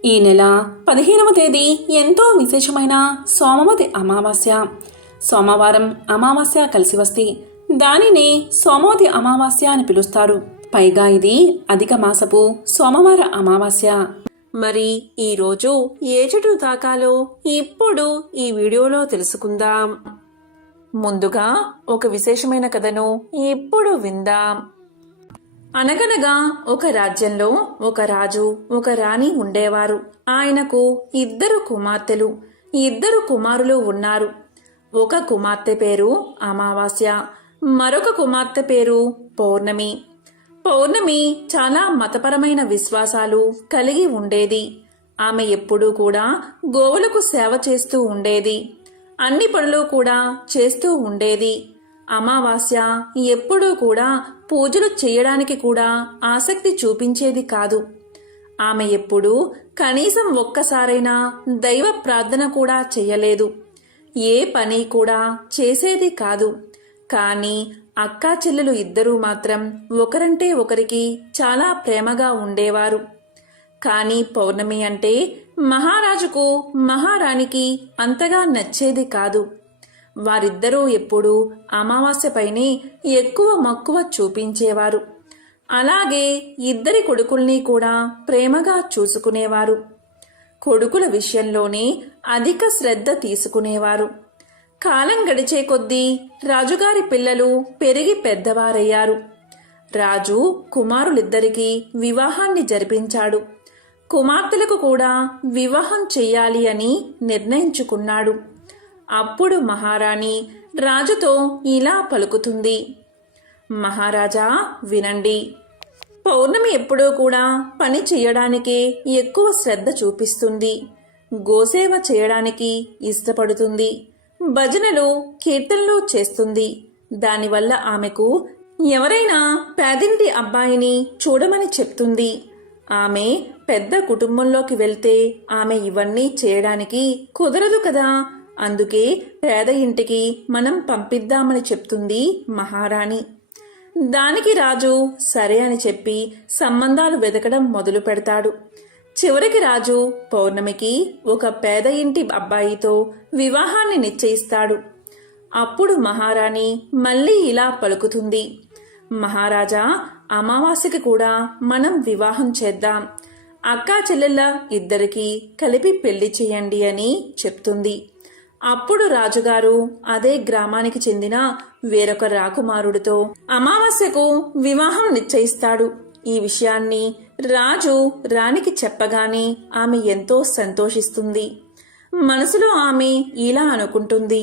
ఈ నెల 15వ తేదీ ఎంతో విశేషమైన సోమవతి అమావాస్య. సోమవారం అమావాస్య కలిసి వస్తే దానిని సోమవతి అమావాస్య అని పిలుస్తారు. పైగా ఇది అధిక మాసపు సోమవార అమావాస్య. మరి ఈరోజు ఏ చెట్టు తాకాలో ఇప్పుడు ఈ వీడియోలో తెలుసుకుందాం. ముందుగా ఒక విశేషమైన కథను ఇప్పుడు విందాం. అనగనగా ఒక రాజ్యంలో ఒక రాజు ఒక రాణి ఉండేవారు. ఆయనకు 2 కుమార్తెలు 2 కుమారులు ఉన్నారు. ఒక కుమార్తె పేరు అమావాస్య, మరొక కుమార్తె పేరు పౌర్ణమి. పౌర్ణమి చాలా మతపరమైన విశ్వాసాలు కలిగి ఉండేది. ఆమె ఎప్పుడూ కూడా గోవులకు సేవ చేస్తూ ఉండేది. అన్ని పనులు కూడా చేస్తూ ఉండేది. అమావాస్య ఎప్పుడూ కూడా పూజలు చేయడానికి కూడా ఆసక్తి చూపించేది కాదు. ఆమె ఎప్పుడూ కనీసం ఒక్కసారైనా దైవ ప్రార్థన కూడా చేయలేదు. ఏ పని కూడా చేసేది కాదు. కానీ అక్కా చెల్లెలు 2 మాత్రం ఒకరంటే ఒకరికి చాలా ప్రేమగా ఉండేవారు. కానీ పౌర్ణమి అంటే మహారాజుకు మహారాణికి అంతగా నచ్చేది కాదు. వారిద్దరూ ఎప్పుడూ అమావాస్యపైనే ఎక్కువ మక్కువ చూపించేవారు. అలాగే 2 కొడుకుల్ని కూడా ప్రేమగా చూసుకునేవారు. కొడుకుల విషయంలోనే అధిక శ్రద్ధ తీసుకునేవారు. కాలం గడిచే కొద్దీ రాజుగారి పిల్లలు పెరిగి పెద్దవారయ్యారు. రాజు కుమారులిద్దరికీ వివాహాన్ని జరిపించాడు. కుమార్తెలకు కూడా వివాహం చెయ్యాలి అని నిర్ణయించుకున్నాడు. అప్పుడు మహారాణి రాజుతో ఇలా పలుకుతుంది. మహారాజా వినండి. పౌర్ణమి ఎప్పుడూ కూడా పని చేయడానికే ఎక్కువ శ్రద్ధ చూపిస్తుంది. గోసేవ చేయడానికి ఇష్టపడుతుంది. భజనలు కీర్తనలు చేస్తుంది. దానివల్ల ఆమెకు ఎవరైనా పేదింటి అబ్బాయిని చూడమని చెప్తుంది. ఆమె పెద్ద కుటుంబంలోకి వెళ్తే ఆమె ఇవన్నీ చేయడానికి కుదరదు కదా. అందుకే పేద ఇంటికి మనం పంపిద్దామని చెప్తుంది మహారాణి. దానికి రాజు సరే అని చెప్పి సంబంధాలు వెతకడం మొదలు పెడతాడు. చివరికి రాజు పౌర్ణమికి ఒక పేద ఇంటి అబ్బాయితో వివాహాన్ని నిశ్చయిస్తాడు. అప్పుడు మహారాణి మళ్ళీ ఇలా పలుకుతుంది. మహారాజా, అమావాస్యకి కూడా మనం వివాహం చేద్దాం. అక్కా చెల్లెళ్ళ 2కి కలిపి పెళ్లి చేయండి అని చెప్తుంది. అప్పుడు రాజుగారు అదే గ్రామానికి చెందిన వేరొక రాకుమారుడితో అమావాస్యకు వివాహం నిశ్చయిస్తాడు. ఈ విషయాన్ని రాజు రాణికి చెప్పగానే ఆమె ఎంతో సంతోషిస్తుంది. మనసులో ఆమె ఇలా అనుకుంటుంది.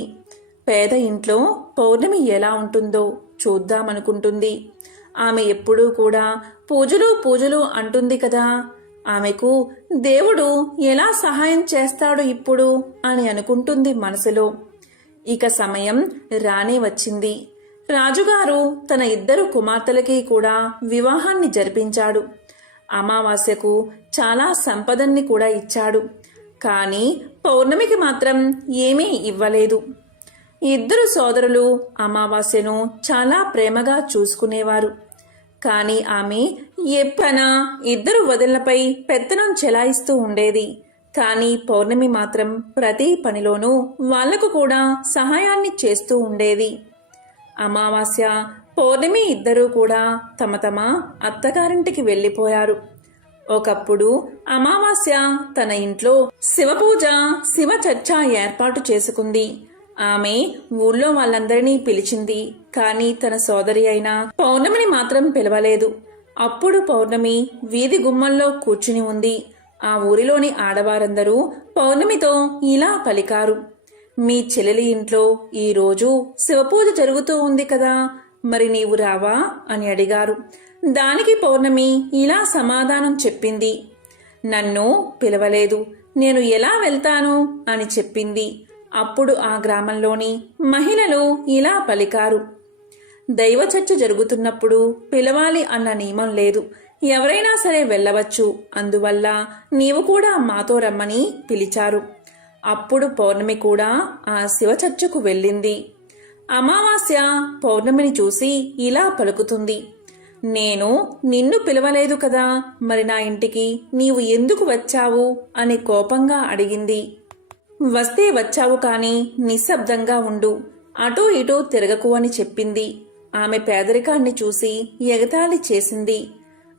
పేద ఇంట్లో పౌర్ణమి ఎలా ఉంటుందో చూద్దామనుకుంటుంది. ఆమె ఎప్పుడూ కూడా పూజలు అంటుంది కదా. ఆమెకు దేవుడు ఎలా సహాయం చేస్తాడు ఇప్పుడు అని అనుకుంటుంది మనసులో. ఇక సమయం రానే వచ్చింది. రాజుగారు తన 2 కుమార్తెలకి కూడా వివాహాన్ని జరిపించాడు. అమావాస్యకు చాలా సంపదన్ని కూడా ఇచ్చాడు. కానీ పౌర్ణమికి మాత్రం ఏమీ ఇవ్వలేదు. 2 సోదరులు అమావాస్యను చాలా ప్రేమగా చూసుకునేవారు. కానీ ఆమె ఎప్పుడైనా 2 వదినలపై పెత్తనం చెలాయిస్తూ ఉండేది. కానీ పౌర్ణమి మాత్రం ప్రతి పనిలోనూ వాళ్లకు కూడా సహాయాన్ని చేస్తూ ఉండేది. అమావాస్య పౌర్ణమి 2 కూడా తమ తమ అత్తగారింటికి వెళ్లిపోయారు. ఒకప్పుడు అమావాస్య తన ఇంట్లో శివపూజ శివ చర్చ ఏర్పాటు చేసుకుంది. ఆమె ఊళ్ళో వాళ్ళందరినీ పిలిచింది. కానీ తన సోదరి అయిన పౌర్ణమిని మాత్రం పిలవలేదు. అప్పుడు పౌర్ణమి వీధి గుమ్మంలో కూర్చుని ఉంది. ఆ ఊరిలోని ఆడవారందరూ పౌర్ణమితో ఇలా పలికారు. మీ చెల్లెలి ఇంట్లో ఈరోజు శివపూజ జరుగుతూ ఉంది కదా, మరి నీవు రావా అని అడిగారు. దానికి పౌర్ణమి ఇలా సమాధానం చెప్పింది. నన్ను పిలవలేదు, నేను ఎలా వెళ్తాను అని చెప్పింది. అప్పుడు ఆ గ్రామంలోని మహిళలు ఇలా పలికారు. దైవ చర్చ జరుగుతున్నప్పుడు పిలవాలి అన్న నియమం లేదు. ఎవరైనా సరే వెళ్ళవచ్చు. అందువల్ల నీవు కూడా మాతో రమ్మని పిలిచారు. అప్పుడు పౌర్ణమి కూడా ఆ శివ చర్చకు వెళ్ళింది. అమావాస్య పౌర్ణమిని చూసి ఇలా పలుకుతుంది. నేను నిన్ను పిలవలేదు కదా, మరి నా ఇంటికి నీవు ఎందుకు వచ్చావు అని కోపంగా అడిగింది. వస్తే వచ్చావు కాని నిశ్శబ్దంగా ఉండు, అటూ ఇటూ తిరగకు అని చెప్పింది. ఆమె పేదరికాన్ని చూసి ఎగతాళి చేసింది.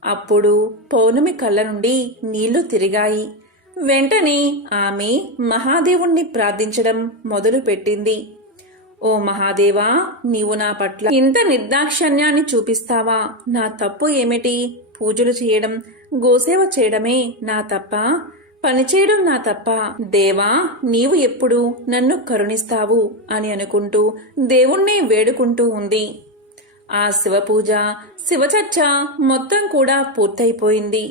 అప్పుడు పౌర్ణమి కళ్ళ నుండి నీళ్లు తిరిగాయి. వెంటనే ఆమె మహాదేవుణ్ణి ప్రార్థించడం మొదలుపెట్టింది. ఓ మహాదేవా, నీవు నా పట్ల ఇంత నిర్దాక్షిణ్యాన్ని చూపిస్తావా? నా తప్పు ఏమిటి? పూజలు చేయడం, గోసేవ చేయడమే నా తప్ప? పనిచేయడం నా తప్ప? దేవా, నీవు ఎప్పుడు నన్ను కరుణిస్తావు అని అనుకుంటూ దేవుణ్ణి వేడుకుంటూ ఉంది. ఆ శివపూజ, శివచర్చ మొత్తం కూడా పూర్తయిపోయింది.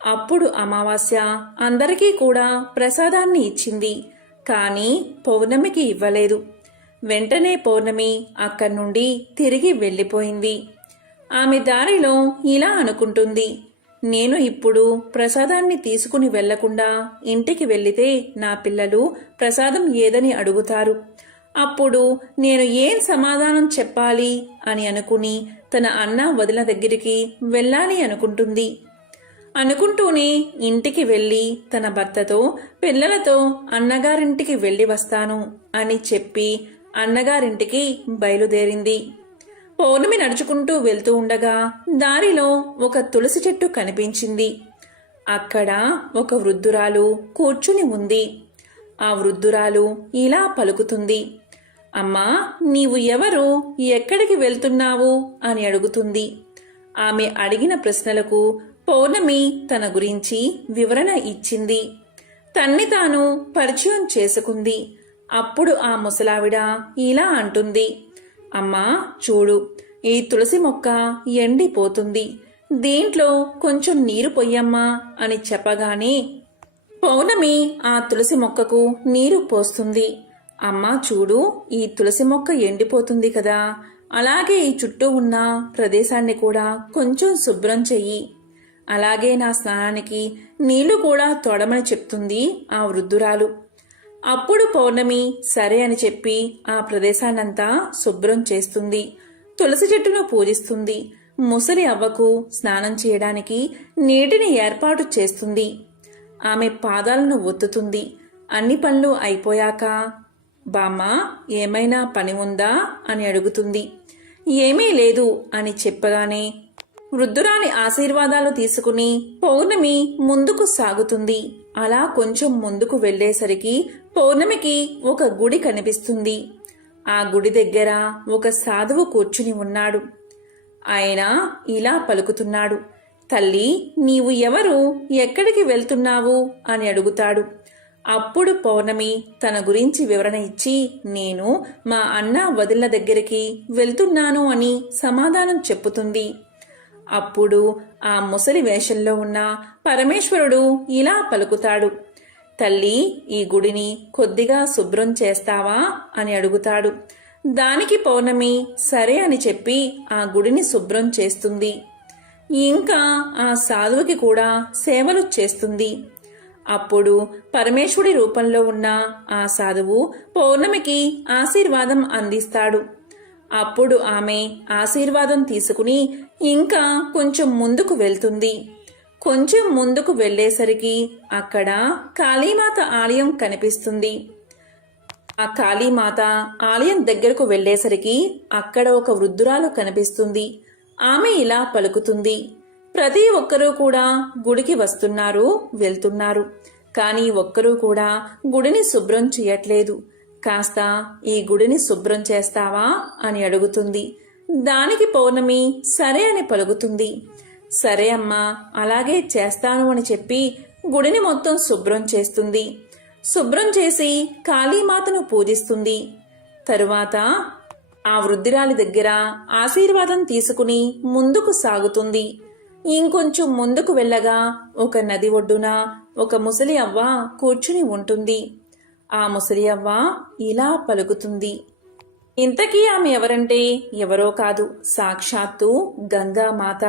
అప్పుడు అమావాస్య అందరికీ కూడా ప్రసాదాన్ని ఇచ్చింది. కానీ పౌర్ణమికి ఇవ్వలేదు. వెంటనే పౌర్ణమి అక్కడి నుండి తిరిగి వెళ్ళిపోయింది. ఆమె దారిలో ఇలా అనుకుంటుంది, నేను ఇప్పుడు ప్రసాదాన్ని తీసుకుని వెళ్లకుండా ఇంటికి వెళ్లితే నా పిల్లలు ప్రసాదం ఏదని అడుగుతారు. అప్పుడు నేను ఏం సమాధానం చెప్పాలి అని అనుకుని తన అన్న వదిన దగ్గరికి వెళ్ళాలి అనుకుంటుంది. అనుకుంటూనే ఇంటికి వెళ్లి తన భర్తతో పిల్లలతో అన్నగారింటికి వెళ్లి వస్తాను అని చెప్పి అన్నగారింటికి బయలుదేరింది. పౌర్ణమి నడుచుకుంటూ వెళ్తూ ఉండగా దారిలో ఒక తులసి చెట్టు కనిపించింది. అక్కడ ఒక వృద్ధురాలు కూర్చుని ఉంది. ఆ వృద్ధురాలు ఇలా పలుకుతుంది, అమ్మా, నీవు ఎవరు? ఎక్కడికి వెళ్తున్నావు అని అడుగుతుంది. ఆమె అడిగిన ప్రశ్నలకు పౌర్ణమి తన గురించి వివరణ ఇచ్చింది. తన్ని తాను పరిచయం చేసుకుంది. అప్పుడు ఆ ముసలావిడ ఇలా అంటుంది, అమ్మా చూడు, ఈ తులసి మొక్క ఎండిపోతుంది, దీంట్లో కొంచెం నీరు పొయ్యమ్మా అని చెప్పగానే పౌర్ణమి ఆ తులసి మొక్కకు నీరు పోస్తుంది. అమ్మా చూడు, ఈ తులసి మొక్క ఎండిపోతుంది కదా, అలాగే ఈ చుట్టూ ఉన్న ప్రదేశాన్ని కూడా కొంచెం శుభ్రం చెయ్యి, అలాగే నా స్నానానికి నీళ్లు కూడా తోడమని చెప్తుంది ఆ వృద్ధురాలు. అప్పుడు పౌర్ణమి సరే అని చెప్పి ఆ ప్రదేశాన్నంతా శుభ్రం చేస్తుంది. తులసి చెట్టును పూజిస్తుంది. ముసలి అవ్వకు స్నానం చేయడానికి నీటిని ఏర్పాటు చేస్తుంది. ఆమె పాదాలను ఒత్తుతుంది. అన్ని పనులు అయిపోయాక, బామ్మ, ఏమైనా పని ఉందా అని అడుగుతుంది. ఏమీ లేదు అని చెప్పగానే వృద్ధురాలి ఆశీర్వాదాలు తీసుకుని పౌర్ణమి ముందుకు సాగుతుంది. అలా కొంచెం ముందుకు వెళ్లేసరికి పౌర్ణమికి ఒక గుడి కనిపిస్తుంది. ఆ గుడి దగ్గర ఒక సాధువు కూర్చుని ఉన్నాడు. ఆయన ఇలా పలుకుతున్నాడు, తల్లి, నీవు ఎవరు? ఎక్కడికి వెళ్తున్నావు అని అడుగుతాడు. అప్పుడు పౌర్ణమి తన గురించి వివరణ ఇచ్చి, నేను మా అన్న వదిళ్ల దగ్గరికి వెళ్తున్నాను అని సమాధానం చెప్పుతుంది. అప్పుడు ఆ ముసలి వేషంలో ఉన్న పరమేశ్వరుడు ఇలా పలుకుతాడు, తల్లి, ఈ గుడిని కొద్దిగా శుభ్రం చేస్తావా అని అడుగుతాడు. దానికి పౌర్ణమి సరే అని చెప్పి ఆ గుడిని శుభ్రం చేస్తుంది. ఇంకా ఆ సాధువుకి కూడా సేవలు చేస్తుంది. అప్పుడు పరమేశ్వరుడి రూపంలో ఉన్న ఆ సాధువు పౌర్ణమికి ఆశీర్వాదం అందిస్తాడు. అప్పుడు ఆమె ఆశీర్వాదం తీసుకుని ఇంకా కొంచెం ముందుకు వెళ్తుంది. కొంచెం ముందుకు వెళ్లేసరికి అక్కడ కాళీమాత ఆలయం కనిపిస్తుంది. ఆ కాళీమాత ఆలయం దగ్గరకు వెళ్లేసరికి అక్కడ ఒక వృద్ధురాలు కనిపిస్తుంది. ఆమె ఇలా పలుకుతుంది, ప్రతి ఒక్కరూ కూడా గుడికి వస్తున్నారు, వెళ్తున్నారు, కానీ ఒక్కరూ కూడా గుడిని శుభ్రం చేయట్లేదు. కాస్త ఈ గుడిని శుభ్రం చేస్తావా అని అడుగుతుంది. దానికి పౌర్ణమి సరే అని పలుకుతుంది. సరే అమ్మా, అలాగే చేస్తాను అని చెప్పి గుడిని మొత్తం శుభ్రం చేస్తుంది. శుభ్రం చేసి కాళీమాతను పూజిస్తుంది. తరువాత ఆ వృద్ధురాలి దగ్గర ఆశీర్వాదం తీసుకుని ముందుకు సాగుతుంది. ఇంకొంచెం ముందుకు వెళ్ళగా ఒక నది ఒడ్డున ఒక ముసలి అవ్వ కూర్చుని ఉంటుంది. ఆ ముసలి అవ్వ ఇలా పలుకుతుంది, ఇంతకీ ఆమె ఎవరంటే ఎవరో కాదు, సాక్షాత్తు గంగామాత.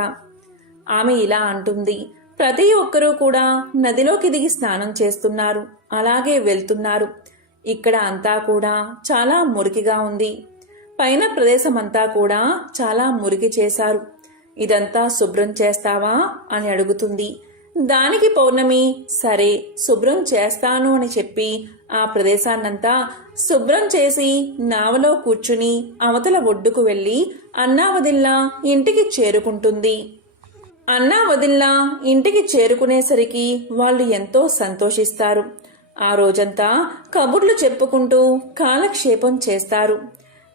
ఆమె ఇలా అంటుంది, ప్రతి ఒక్కరూ కూడా నదిలోకి దిగి స్నానం చేస్తున్నారు, అలాగే వెళ్తున్నారు. ఇక్కడ అంతా కూడా చాలా మురికిగా ఉంది. పైన ప్రదేశమంతా కూడా చాలా మురికి చేశారు. ఇదంతా శుభ్రం చేస్తావా అని అడుగుతుంది. దానికి పౌర్ణమి సరే శుభ్రం చేస్తాను అని చెప్పి ఆ ప్రదేశాన్నంతా శుభ్రం చేసి నావలో కూర్చుని అవతల ఒడ్డుకు వెళ్లి అన్నా వదిల్లా ఇంటికి చేరుకుంటుంది. అన్నా వదిల్లా ఇంటికి చేరుకునేసరికి వాళ్ళు ఎంతో సంతోషిస్తారు. ఆ రోజంతా కబుర్లు చెప్పుకుంటూ కాలక్షేపం చేస్తారు.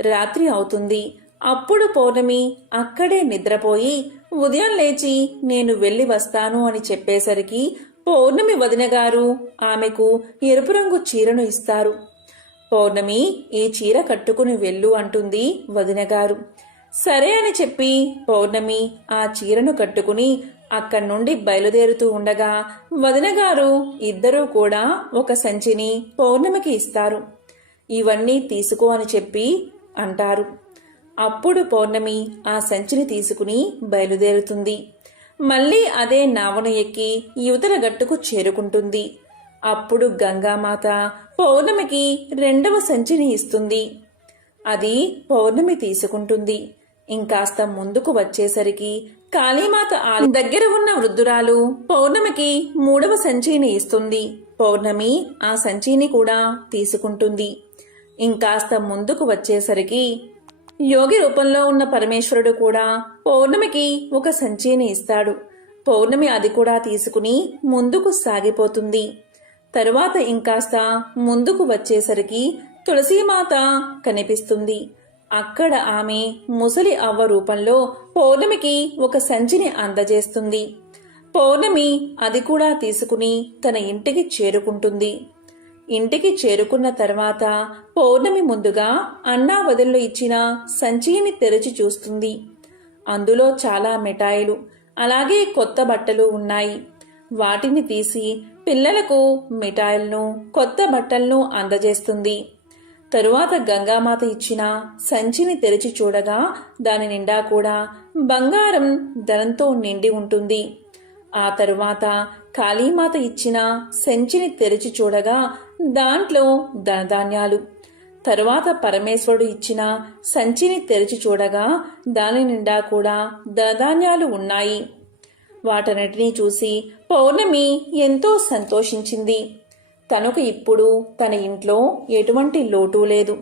రాత్రి అవుతుంది. అప్పుడు పౌర్ణమి అక్కడే నిద్రపోయి ఉదయం లేచి నేను వెళ్ళి వస్తాను అని చెప్పేసరికి పౌర్ణమి వదిన గారు ఆమెకు ఎరుపు రంగు చీరను ఇస్తారు. పౌర్ణమి ఈ చీర కట్టుకుని వెళ్ళు అంటుంది వదిన గారు. సరే అని చెప్పి పౌర్ణమి ఆ చీరను కట్టుకుని అక్కడి నుండి బయలుదేరుతూ ఉండగా వదిన గారు ఇద్దరూ కూడా ఒక సంచిని పౌర్ణమికి ఇస్తారు. ఇవన్నీ తీసుకో అని చెప్పి అంటారు. అప్పుడు పౌర్ణమి ఆ సంచిని తీసుకుని బయలుదేరుతుంది. మళ్ళీ అదే నావను ఎక్కి యువతల గట్టుకు చేరుకుంటుంది. అప్పుడు గంగామాత పౌర్ణమికి రెండవ సంచిని ఇస్తుంది. అది పౌర్ణమి తీసుకుంటుంది. ఇంకాస్త ముందుకు వచ్చేసరికి కాళీమాత దగ్గర ఉన్న వృద్ధురాలు పౌర్ణమికి మూడవ సంచిని ఇస్తుంది. పౌర్ణమి ఆ సంచిని కూడా తీసుకుంటుంది. ఇంకాస్త ముందుకు వచ్చేసరికి యోగి రూపంలో ఉన్న పరమేశ్వరుడు కూడా పౌర్ణమికి ఒక సంచిని ఇస్తాడు. పౌర్ణమి అది కూడా తీసుకుని ముందుకు సాగిపోతుంది. తరువాత ఇంకాస్త ముందుకు వచ్చేసరికి తులసీమాత కనిపిస్తుంది. అక్కడ ఆమె ముసలి అవ్వ రూపంలో పౌర్ణమికి ఒక సంచిని అందజేస్తుంది. పౌర్ణమి అది కూడా తీసుకుని తన ఇంటికి చేరుకుంటుంది. ఇంటికి చేరుకున్న తర్వాత పౌర్ణమి ముందుగా అన్నా వదిల్లో ఇచ్చిన సంచిని తెరిచి చూస్తుంది. అందులో చాలా మిఠాయిలు అలాగే కొత్త బట్టలు ఉన్నాయి. వాటిని తీసి పిల్లలకు మిఠాయిలను కొత్త బట్టలను అందజేస్తుంది. తరువాత గంగామాత ఇచ్చిన సంచిని తెరిచి చూడగా దాని నిండా కూడా బంగారం ధనంతో నిండి ఉంటుంది. ఆ తరువాత కాళీమాత ఇచ్చిన సంచిని తెరిచి చూడగా దాంట్లో ధనధాన్యాలు. తరువాత పరమేశ్వరుడు ఇచ్చిన సంచిని తెరిచి చూడగా దాని నిండా కూడా ధనధాన్యాలు ఉన్నాయి. వాటన్నిటినీ చూసి పౌర్ణమి ఎంతో సంతోషించింది. తనకు ఇప్పుడు తన ఇంట్లో ఎటువంటి లోటు లేదు.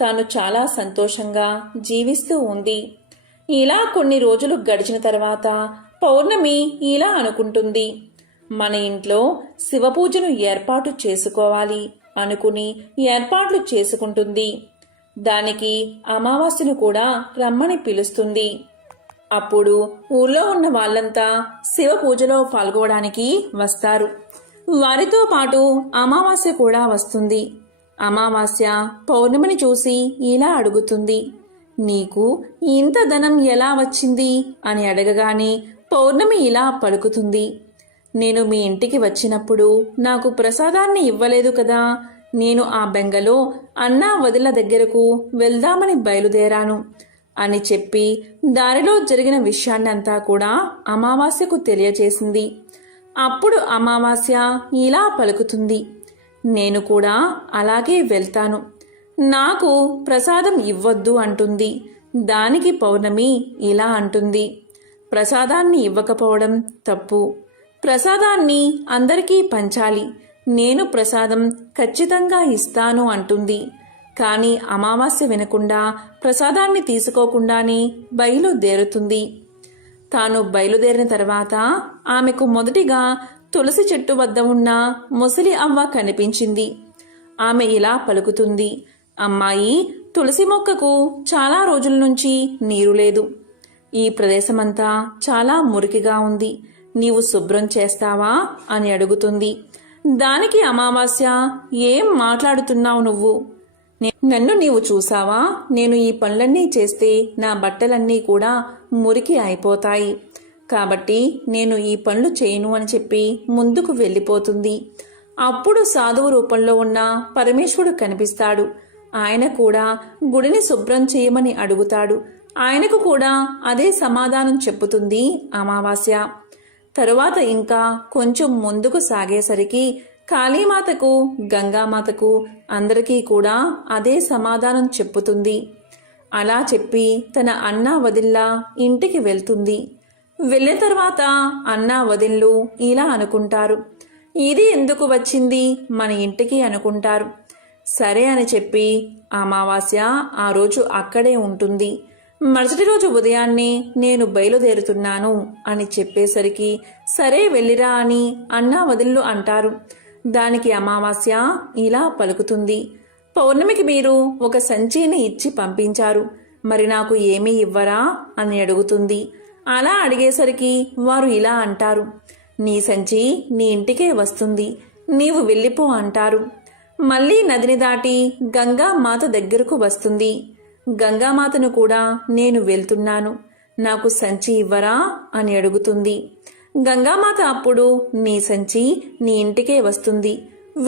తాను చాలా సంతోషంగా జీవిస్తూ ఉంది. ఇలా కొన్ని రోజులు గడిచిన తర్వాత పౌర్ణమి ఇలా అనుకుంటుంది. మన ఇంట్లో శివపూజను ఏర్పాటు చేసుకోవాలి అనుకుని ఏర్పాట్లు చేసుకుంటుంది. దానికి అమావాస్యను కూడా రమ్మని పిలుస్తుంది. అప్పుడు ఊళ్ళో ఉన్న వాళ్ళంతా శివ పూజలో పాల్గొనడానికి వస్తారు. వారితో పాటు అమావాస్య కూడా వస్తుంది. అమావాస్య పౌర్ణమిని చూసి ఇలా అడుగుతుంది, నీకు ఇంత ధనం ఎలా వచ్చింది అని అడగగానే పౌర్ణమి ఇలా పలుకుతుంది, నేను మీ ఇంటికి వచ్చినప్పుడు నాకు ప్రసాదాన్ని ఇవ్వలేదు కదా. నేను ఆ బెంగలో అన్నా వదిల దగ్గరకు వెళ్దామని బయలుదేరాను అని చెప్పి దారిలో జరిగిన విషయాన్నంతా కూడా అమావాస్యకు తెలియచేసింది. అప్పుడు అమావాస్య ఇలా పలుకుతుంది, నేను కూడా అలాగే వెళ్తాను, నాకు ప్రసాదం ఇవ్వద్దు అంటుంది. దానికి పౌర్ణమి ఇలా అంటుంది, ప్రసాదాన్ని ఇవ్వకపోవడం తప్పు, ప్రసాదాన్ని అందరికీ పంచాలి, నేను ప్రసాదం ఖచ్చితంగా ఇస్తాను అంటుంది. కాని అమావాస్య వినకుండా ప్రసాదాన్ని తీసుకోకుండానే బయలుదేరుతుంది. తాను బయలుదేరిన తర్వాత ఆమెకు మొదటిగా తులసి చెట్టు వద్ద ఉన్న ముసలి అవ్వ కనిపించింది. ఆమె ఇలా పలుకుతుంది, అమ్మాయి, తులసి మొక్కకు చాలా రోజుల నుంచి నీరు లేదు. ఈ ప్రదేశమంతా చాలా మురికిగా ఉంది, నీవు శుభ్రం చేస్తావా అని అడుగుతుంది. దానికి అమావాస్య, ఏం మాట్లాడుతున్నావు నువ్వు? నన్ను నీవు చూసావా? నేను ఈ పనులన్నీ చేస్తే నా బట్టలన్నీ కూడా మురికి అయిపోతాయి, కాబట్టి నేను ఈ పనులు చేయను అని చెప్పి ముందుకు వెళ్ళిపోతుంది. అప్పుడు సాధువు రూపంలో ఉన్న పరమేశ్వరుడు కనిపిస్తాడు. ఆయన కూడా గుడిని శుభ్రం చేయమని అడుగుతాడు. ఆయనకు కూడా అదే సమాధానం చెప్పుతుంది అమావాస్య. తరువాత ఇంకా కొంచెం ముందుకు సాగేసరికి కాళీమాతకు, గంగామాతకు అందరికీ కూడా అదే సమాధానం చెప్పుతుంది. అలా చెప్పి తన అన్నా వదిల్లా ఇంటికి వెళ్తుంది. వెళ్ళిన తర్వాత అన్నా వదిన్లు ఇలా అనుకుంటారు, ఇది ఎందుకు వచ్చింది మన ఇంటికి అనుకుంటారు. సరే అని చెప్పి అమావాస్య ఆ రోజు అక్కడే ఉంటుంది. మరుసటి రోజు ఉదయాన్నే నేను బయలుదేరుతున్నాను అని చెప్పేసరికి సరే వెళ్ళిరా అని అన్నా వదిన్లు అంటారు. దానికి అమావాస్య ఇలా పలుకుతుంది, పౌర్ణమికి మీరు ఒక సంచిని ఇచ్చి పంపించారు, మరి నాకు ఏమీ ఇవ్వరా అని అడుగుతుంది. అలా అడిగేసరికి వారు ఇలా అంటారు, నీ సంచి నీ ఇంటికే వస్తుంది, నీవు వెళ్ళిపో అంటారు. మళ్ళీ నదిని దాటి గంగామాత దగ్గరకు వస్తుంది. గంగామాతను కూడా నేను వెళ్తున్నాను, నాకు సంచి ఇవ్వరా అని అడుగుతుంది. గంగామాత అప్పుడు నీ సంచి నీ ఇంటికే వస్తుంది,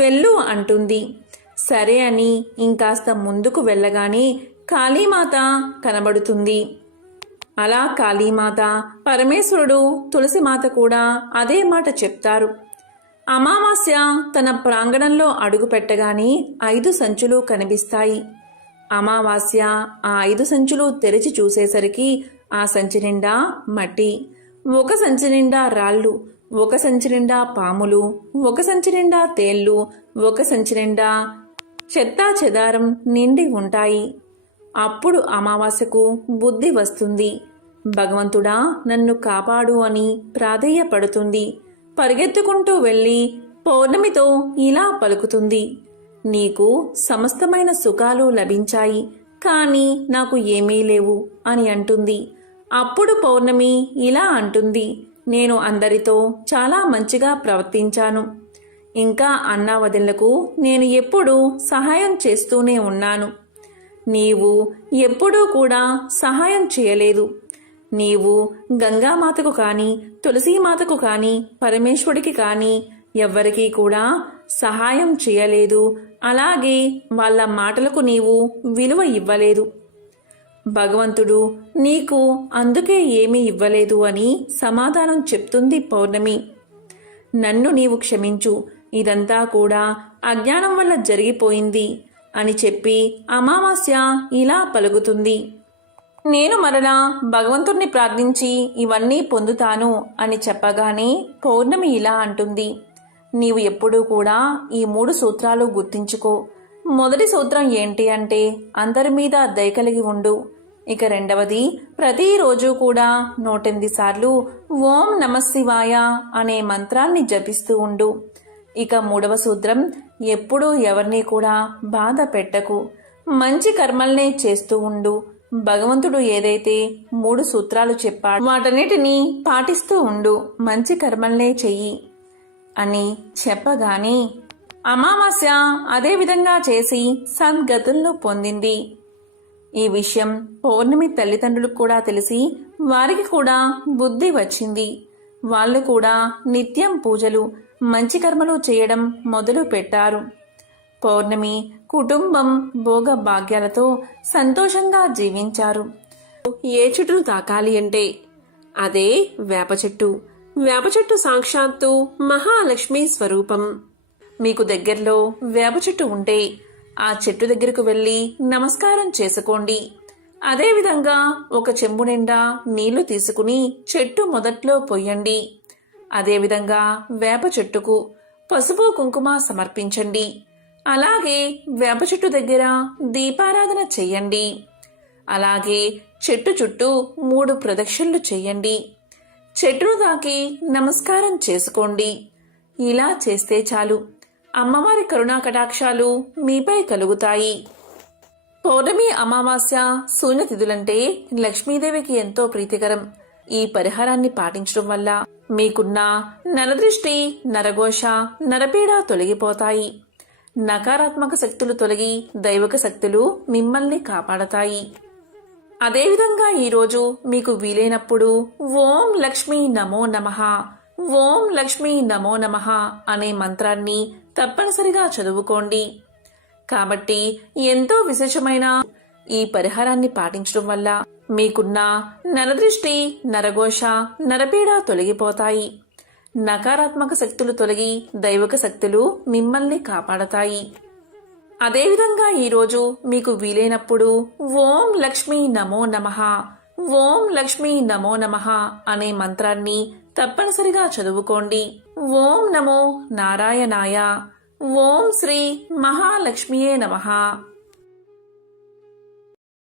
వెళ్ళు అంటుంది. సరే అని ఇంకాస్త ముందుకు వెళ్ళగానే కాళీమాత కనబడుతుంది. అలా కాళీమాత, పరమేశ్వరుడు, తులసిమాత కూడా అదే మాట చెప్తారు. అమావాస్య తన ప్రాంగణంలో అడుగు పెట్టగానే 5 సంచులు కనిపిస్తాయి. అమావాస్య ఆ 5 సంచులు తెరిచి చూసేసరికి ఆ సంచి నిండా మట్టి, ఒక సంచి నిండా రాళ్ళు, ఒక సంచి నిండా పాములు, ఒక సంచి నిండా తేళ్లు, ఒక సంచి నిండా చెత్తా చెదారం నిండి ఉంటాయి. అప్పుడు అమావాస్యకు బుద్ధి వస్తుంది. భగవంతుడా నన్ను కాపాడు అని ప్రాధేయపడుతుంది. పరిగెత్తుకుంటూ వెళ్ళి పౌర్ణమితో ఇలా పలుకుతుంది, నీకు సమస్తమైన సుఖాలు లభించాయి, కానీ నాకు ఏమీ లేవు అని అంటుంది. అప్పుడు పౌర్ణమి ఇలా అంటుంది, నేను అందరితో చాలా మంచిగా ప్రవర్తించాను, ఇంకా అన్నా వదినలకు నేను ఎప్పుడూ సహాయం చేస్తూనే ఉన్నాను. నీవు ఎప్పుడూ కూడా సహాయం చేయలేదు. నీవు గంగామాతకు కానీ, తులసీమాతకు కానీ, పరమేశ్వరుడికి కానీ ఎవ్వరికీ కూడా సహాయం చేయలేదు. అలాగే వాళ్ళ మాటలకు నీవు విలువ ఇవ్వలేదు. భగవంతుడు నీకు అందుకే ఏమీ ఇవ్వలేదు అని సమాధానం చెప్తుంది పౌర్ణమి. నన్ను నీవు క్షమించు, ఇదంతా కూడా అజ్ఞానం వల్ల జరిగిపోయింది అని చెప్పి అమావాస్య ఇలా పలుకుతుంది. నేను మరలా భగవంతుణ్ణి ప్రార్థించి ఇవన్నీ పొందుతాను అని చెప్పగానే పౌర్ణమి ఇలా అంటుంది, నీవు ఎప్పుడూ కూడా ఈ 3 సూత్రాలు గుర్తించుకో. మొదటి సూత్రం ఏంటి అంటే అందరి మీద దయ కలిగి ఉండు. ఇక రెండవది, ప్రతిరోజు కూడా 108 సార్లు ఓం నమఃశివాయ అనే మంత్రాన్ని జపిస్తూ ఉండు. ఇక 3వ సూత్రం, ఎప్పుడూ ఎవరిని కూడా బాధ పెట్టకు, మంచి కర్మల్నే చేస్తూ ఉండు. భగవంతుడు ఏదైతే 3 సూత్రాలు చెప్పాడు వాటన్నిటినీ పాటిస్తూ ఉండు, మంచి కర్మల్నే చెయ్యి అని చెప్పగానే అమావాస్య అదే విధంగా చేసి సద్గతులను పొందింది. ఈ విషయం పౌర్ణమి తల్లిదండ్రులకు కూడా తెలిసి వారికి కూడా బుద్ధి వచ్చింది. వాళ్ళు కూడా నిత్యం పూజలు, మంచి కర్మలు చేయడం మొదలు పెట్టారు. పౌర్ణమి కుటుంబం భోగ భాగ్యాలతో సంతోషంగా జీవించారు. ఏ చెట్టును తాకాలి అంటే అదే వేప చెట్టు. వేప చెట్టు సాక్షాత్తు మహాలక్ష్మి స్వరూపం. మీకు దగ్గరలో వేప చెట్టు ఉంటే ఆ చెట్టు దగ్గరకు వెళ్ళి నమస్కారం చేసుకోండి. అదేవిధంగా ఒక చెంబు నిండా నీళ్లు తీసుకుని చెట్టు మొదట్లో పొయ్యండి. అదేవిధంగా వేప చెట్టుకు పసుపు కుంకుమ సమర్పించండి. అలాగే వేప చెట్టు దగ్గర దీపారాధన చెయ్యండి. అలాగే చెట్టు చుట్టూ 3 ప్రదక్షిణలు చెయ్యండి. చెట్టును తాకి నమస్కారం చేసుకోండి. ఇలా చేస్తే చాలు, అమ్మవారి కరుణా కటాక్షాలు మీపై కలుగుతాయి. పౌర్ణమి, అమావాస్య, శూన్యతిథులంటే లక్ష్మీదేవికి ఎంతో ప్రీతికరం. ఈ పరిహారాన్ని పాటించడం వల్ల మీకున్న నరదృష్టి, నరఘోష, నరపీడ తొలగిపోతాయి. నకారాత్మక శక్తులు తొలగి దైవిక శక్తులు మిమ్మల్ని కాపాడతాయి. అదేవిధంగా ఈరోజు మీకు వీలైనప్పుడు ఓం లక్ష్మీ నమో నమః, ఓం లక్ష్మీ నమో నమః అనే మంత్రాన్ని తప్పనిసరిగా చదువుకోండి. కాబట్టి ఎంతో విశేషమైన ఈ పరిహారాన్ని పాటించడం వల్ల మీకున్న నరదృష్టి, నరఘోష, నరపీడ తొలగిపోతాయి. నకారాత్మక శక్తులు తొలగి దైవిక శక్తులు మిమ్మల్ని కాపాడతాయి. అదేవిధంగా ఈరోజు మీకు వీలైనప్పుడు ఓం లక్ష్మీ నమో నమః, ఓం లక్ష్మీ నమో నమః అనే మంత్రాన్ని తప్పనిసరిగా చదువుకోండి. ఓం నమో నారాయణాయ. ఓం శ్రీ మహాలక్ష్మియే నమః.